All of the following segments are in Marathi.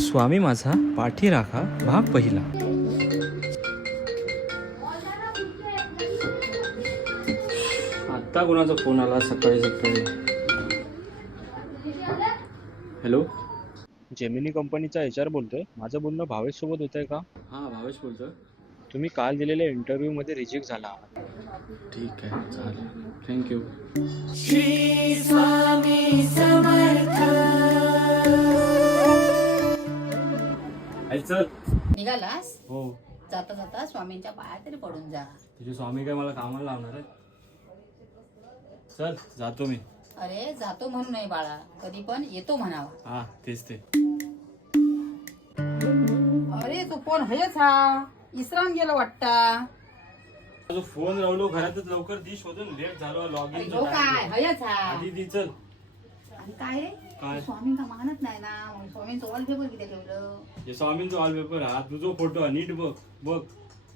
स्वामी माझा पाठी राखा भाग पहिला. आत्ता कोणाचा फोन आला सकाळी सकाळी. हॅलो, जेमिनी कंपनीचा HR बोलतोय. माझं बोलणं भावेश सोबत होतंय का? हां भावेश बोलतोय. तुम्ही काल दिलेल्या इंटरव्ह्यू मध्ये रिजेक्ट झाला आहात. ठीक आहे, चालेल, थँक्यू. श्री स्वामी समर्थ. आई चल. निघालास? हो, जाता जाता स्वामींच्या पाया तरी पडून जा. तुझे स्वामी काय मला कामाला लावणार आहे? चल जातो मी. अरे जातो म्हणून नाही बाळा, कधी पण येतो म्हणावा. हा तेच ते. अरे तो फोन हयच हा इसरान गेला वाटता. जो फोन लावलो घरातच, लवकर दी शोधून, लेट झालो लॉग इन. हो काय हयच हा. आधी दी चल. आणि काय काय? स्वामींका मानत नाही ना, मग स्वामींचं वॉलपेपर किती ठेवलं? हे स्वामींचा वॉलपेपर हा, तुझा फोटो नीट बघ बघ.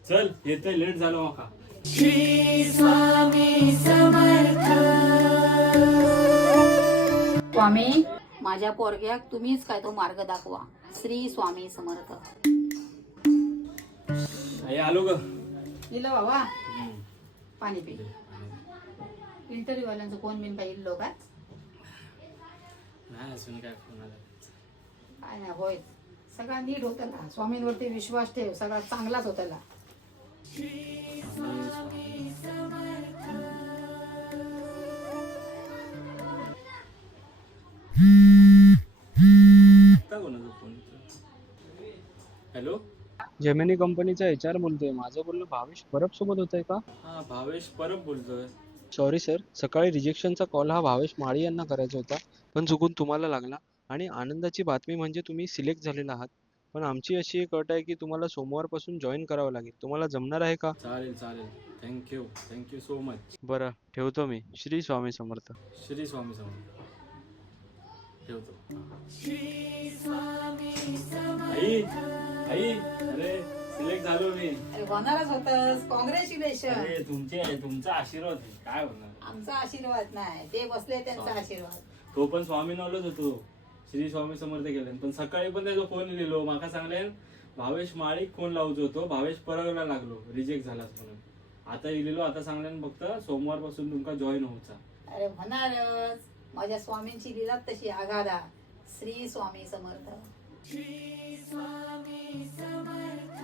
चल येतंय, लेट झालो माका. श्री स्वामी समर्थ. स्वामी माझ्या पोरग्याक तुम्हीच काय तो मार्ग दाखवा. श्री स्वामी समर्थ. आई आलो ग. लिहिलं बाबा, पाणी पी. इंटरव्ह्यू वाल्यांचं कोण बिन काही इल्लो का? नाही अजून काय फोन आला. काय नाही होय, सगळा नीट होतं ना. स्वामींवरती विश्वास ठेव, सगळा चांगलाच होता. कोणाचा फोन? हॅलो, जेमिनी कंपनीचा HR बोलतोय. माझं बोलणं भावेश परब सोबत होतंय का? हा भावेश परब बोलतोय. सॉरी सर, सकाळी रिजेक्शनचा कॉल हा भावेश माळी यांना करायचा होता, पण चुकून तुम्हाला लागला. आणि आनंदाची बातमी म्हणजे तुम्ही सिलेक्ट झालेला आहात. पण आमची अशी एक अट आहे की तुम्हाला सोमवारपासून जॉईन करावं लागेल. तुम्हाला जमणार आहे का? चालेल चालेल, थँक्यू सो मच. बरं, ठेवतो मी. श्री स्वामी समर्थ. श्री स्वामी समर्थ. ठेवतो. आई आई, अरे सिलेक्ट झालो मी. अरे होणारच होतस, कॉंग्रॅच्युलेशन. अरे तुमचा आशीर्वाद आहे. काय होणार? आमचा आशीर्वाद नाही, ते बसले त्यांचा आशीर्वाद. तो पण स्वामी नॉलेज होतो. श्री स्वामी समर्थ केले. पण सकाळी पण त्याचा फोन लिहिलो माका सांगले भावेश माळीक फोन लावतो होतो, भावेश परगला लागलो रिजेक्ट झालास म्हणून. आता लिहिलो, आता सांगल्यान फक्त सोमवारपासून तुमका जॉईन होऊचा. अरे होणारच, माझ्या स्वामींची लीला तशी आघादा. श्री स्वामी समर्थ. श्री स्वामी समर्थ.